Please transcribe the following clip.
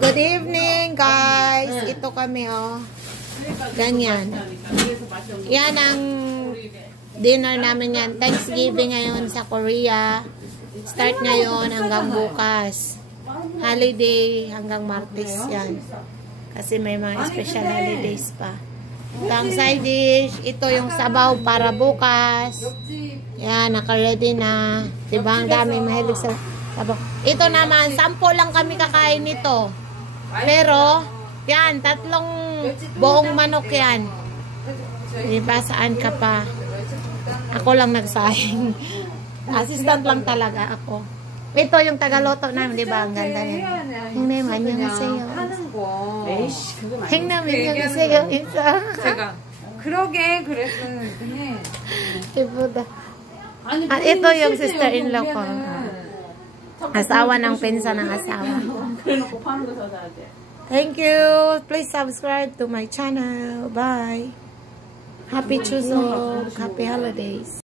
Good evening, guys. Ito kami, oh. Ganyan. Yan ang dinner namin yan. Thanksgiving ngayon sa Korea. Start ngayon hanggang bukas. Holiday hanggang Martes yan. Kasi may mga special holidays pa. Ito ang side dish. Ito yung sabaw para bukas. Yan, naka-ready na. Diba ang dami mahilig sa sabaw. Ito naman, 10 lang kami kakain nito. Pero, yan, 3 buong manok yan. Diba, saan ka pa? Ako lang nagsahing. Assistant lang talaga ako. Ito yung tagaloto namin, diba? Ang ganda yan. Hingnamin yung sayo. Hingnamin yung sayo. Isa. 그러게 그랬었는데. Ibuda. Ito yung sister-in-law ko. Asawa ng pinsa ng asawa. Thank you. Please subscribe to my channel. Bye. Happy Chuseok. Happy holidays.